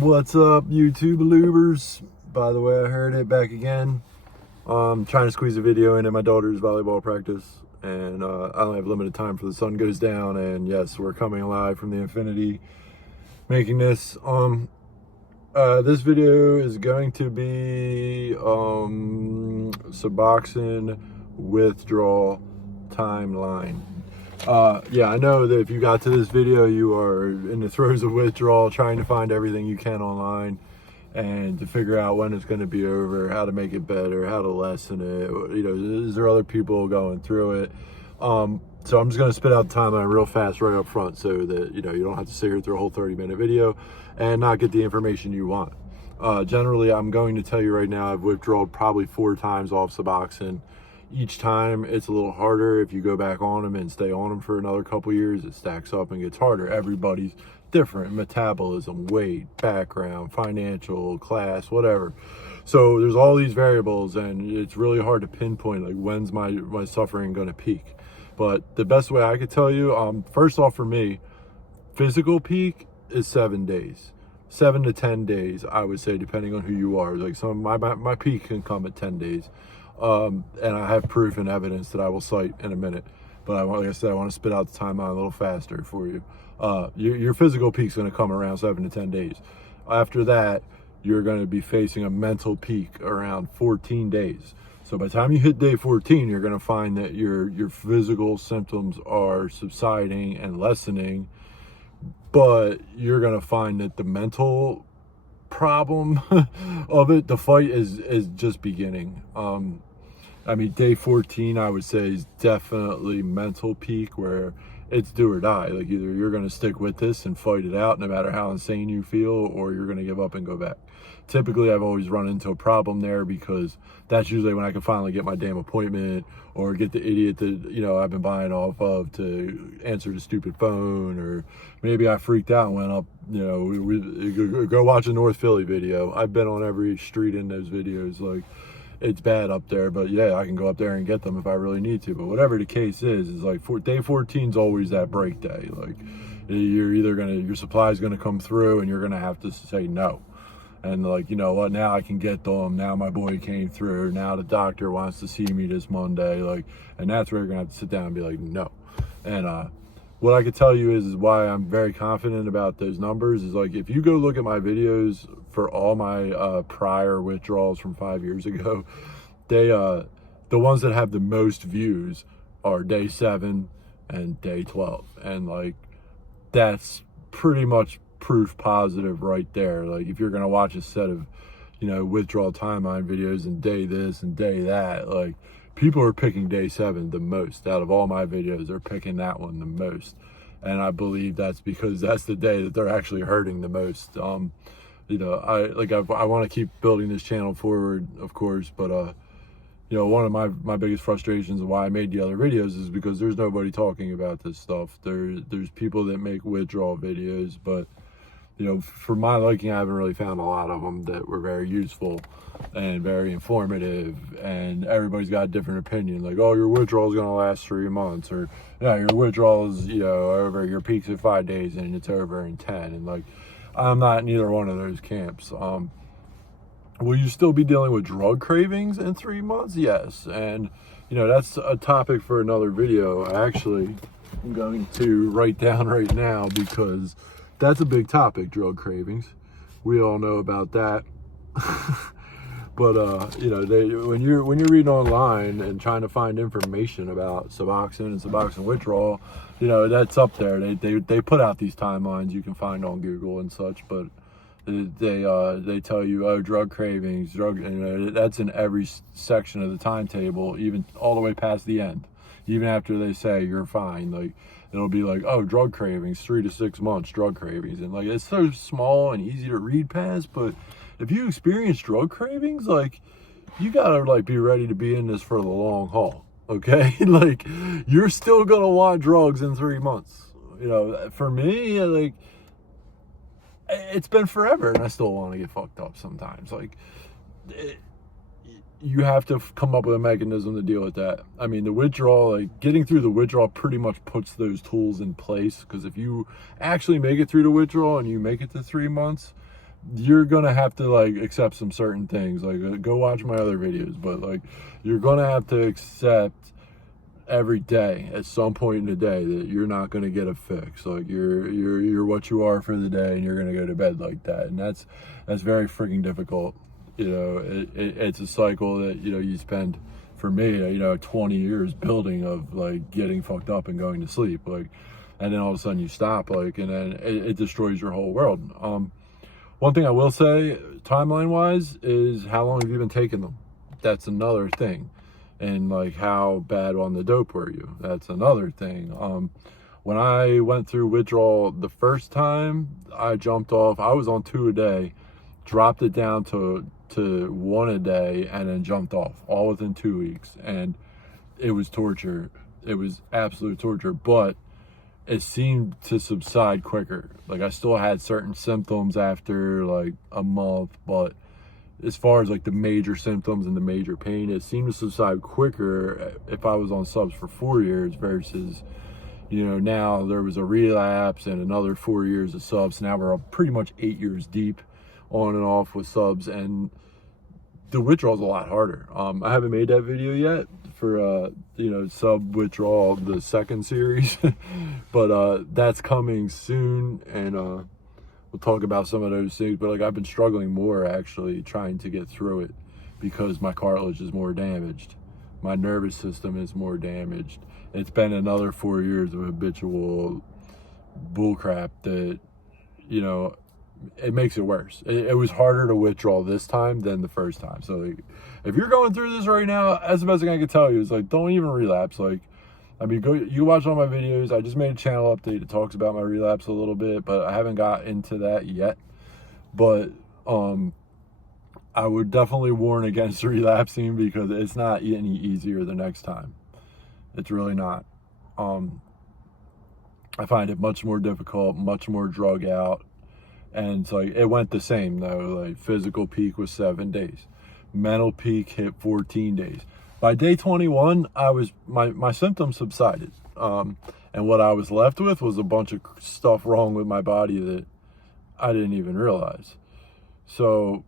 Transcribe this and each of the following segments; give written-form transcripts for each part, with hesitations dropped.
What's up, YouTube loobers? By the way, I heard it back again. Trying to squeeze a video in at my daughter's volleyball practice, and I only have limited time for the sun goes down. And yes, we're coming live from the Infinity, making this. This video is going to be Suboxone withdrawal timeline. Yeah, I know that if you got to this video, you are in the throes of withdrawal, trying to find everything you can online and to figure out when it's going to be over, how to make it better, how to lessen it. You know, is there other people going through it? So I'm just going to spit out the timeline real fast right up front so that, you don't have to sit here through a whole 30-minute video and not get the information you want. Generally, I'm going to tell you right now, I've withdrawn probably 4 times off Suboxone. Each time it's a little harder. If you go back on them and stay on them for another couple years, it stacks up and gets harder. Everybody's different: metabolism, weight, background, financial, class, whatever. So there's all these variables, and it's really hard to pinpoint like when's my suffering going to peak. But the best way I could tell you, first off, for me, physical peak is 7 days. 7 to 10 days, I would say, depending on who you are. Like my peak can come at 10 days. And I have proof and evidence that I will cite in a minute. But like I said, I want to spit out the timeline a little faster for you. Your physical peak's going to come around 7 to 10 days. After that, you're going to be facing a mental peak around 14 days. So by the time you hit day 14, you're going to find that your physical symptoms are subsiding and lessening, but you're going to find that the mental problem of it, the fight is just beginning. I mean, day 14, I would say, is definitely mental peak, where it's do or die. Like, either you're going to stick with this and fight it out no matter how insane you feel, or you're going to give up and go back. Typically, I've always run into a problem there, because that's usually when I can finally get my damn appointment, or get the idiot that, I've been buying off of to answer the stupid phone. Or maybe I freaked out and went up, we go watch a North Philly video. I've been on every street in those videos. Like, it's bad up there, but yeah, I can go up there and get them if I really need to. But whatever the case is like, day 14 is always that break day. Like, you're either your supply is gonna come through, and you're gonna have to say no. And like, you know what, now I can get them. Now my boy came through. Now the doctor wants to see me this Monday. Like, and that's where you're gonna have to sit down and be like, no. And what I could tell you is why I'm very confident about those numbers is, like, if you go look at my videos for all my prior withdrawals from 5 years ago, the ones that have the most views are day 7 and day 12. And like, that's pretty much proof positive right there. Like, if you're going to watch a set of, withdrawal timeline videos and day this and day that, like, people are picking day 7 the most. Out of all my videos, they're picking that one the most. And I believe that's because that's the day that they're actually hurting the most. I want to keep building this channel forward, of course, but one of my biggest frustrations and why I made the other videos is because there's nobody talking about this stuff. There's people that make withdrawal videos, but for my liking, I haven't really found a lot of them that were very useful and very informative. And everybody's got a different opinion. Like, oh, your withdrawal is going to last 3 months, or yeah, your withdrawal is over, your peak's at 5 days and it's over in 10. And like, I'm not in either one of those camps. Will you still be dealing with drug cravings in 3 months? Yes. And that's a topic for another video. Actually, I'm going to write down right now, because that's a big topic, drug cravings. We all know about that. But when you're reading online and trying to find information about Suboxone and Suboxone withdrawal, that's up there. They put out these timelines you can find on Google and such, but they tell you, oh, drug cravings, that's in every section of the timetable, even all the way past the end. Even after they say you're fine, like, it'll be like, oh, drug cravings, 3 to 6 months, drug cravings. And like, it's so small and easy to read past, but if you experience drug cravings, like, you gotta like be ready to be in this for the long haul, okay? Like, you're still gonna want drugs in 3 months. For me, like, it's been forever and I still want to get fucked up sometimes. Like, you have to come up with a mechanism to deal with that. I mean, the withdrawal, like, getting through the withdrawal pretty much puts those tools in place, because if you actually make it through the withdrawal and you make it to 3 months, you're gonna have to like accept some certain things. Like go watch my other videos, but like you're gonna have to accept every day at some point in the day that you're not gonna get a fix. Like you're what you are for the day, and you're gonna go to bed like that, and that's very freaking difficult. You know, it's a cycle that, you know, you spend, for me, you know, 20 years building of like getting fucked up and going to sleep, like, and then all of a sudden you stop, like, and then it destroys your whole world. One thing I will say, timeline wise, is how long have you been taking them? That's another thing. And like, how bad on the dope were you? That's another thing. When I went through withdrawal the first time, I jumped off. I was on 2 a day, dropped it down to 1 a day, and then jumped off, all within 2 weeks. And it was torture. It was absolute torture, but it seemed to subside quicker. Like, I still had certain symptoms after like a month, but as far as like the major symptoms and the major pain, it seemed to subside quicker if I was on subs for 4 years versus, you know, now there was a relapse and another 4 years of subs. Now we're pretty much 8 years deep on and off with subs, and the withdrawal is a lot harder. I haven't made that video yet for you know, sub withdrawal, the second series, but that's coming soon, and we'll talk about some of those things. But like, I've been struggling more actually trying to get through it because my cartilage is more damaged, my nervous system is more damaged. It's been another 4 years of habitual bullcrap that, you know, it makes it worse. It was harder to withdraw this time than the first time. So like, if you're going through this right now, that's the best thing I can tell you, is like, don't even relapse. Like, I mean, you watch all my videos. I just made a channel update that talks about my relapse a little bit, but I haven't got into that yet. But I would definitely warn against relapsing, because it's not any easier the next time. It's really not. I find it much more difficult, much more drug out. And it's like, it went the same though. Like, physical peak was 7 days. Mental peak hit 14 days. By day 21, my symptoms subsided. And what I was left with was a bunch of stuff wrong with my body that I didn't even realize. So,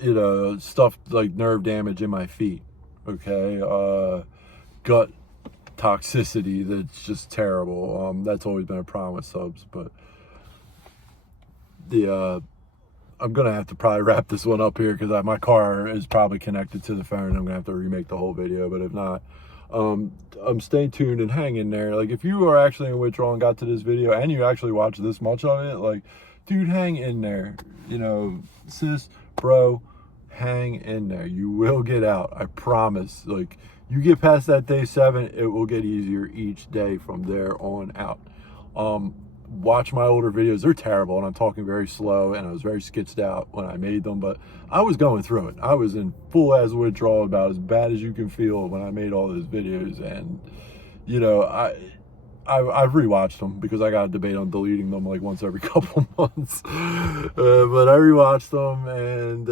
you know, stuff like nerve damage in my feet, okay? Gut toxicity that's just terrible. That's always been a problem with subs, but I'm gonna have to probably wrap this one up here, because my car is probably connected to the phone. I'm gonna have to remake the whole video, but if not, stay tuned and hang in there. Like, if you are actually in withdrawal and got to this video and you actually watched this much of it, like, dude, hang in there. You know, sis, bro, hang in there. You will get out, I promise. Like, you get past that day 7, it will get easier each day from there on out. Watch my older videos. They're terrible, and I'm talking very slow, and I was very skitched out when I made them, but I was going through it. I was in full as withdrawal, about as bad as you can feel, when I made all those videos. And, you know, I've rewatched them because I got a debate on deleting them like once every couple months. But I rewatched them, and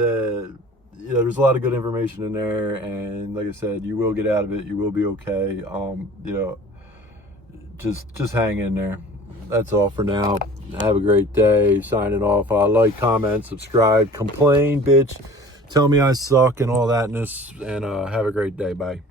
you know, there's a lot of good information in there, and like I said, you will get out of it. You will be okay. You know, just hang in there. That's all for now. Have a great day. Signing off. Like, comment, subscribe, complain, bitch. Tell me I suck and all thatness. And have a great day. Bye.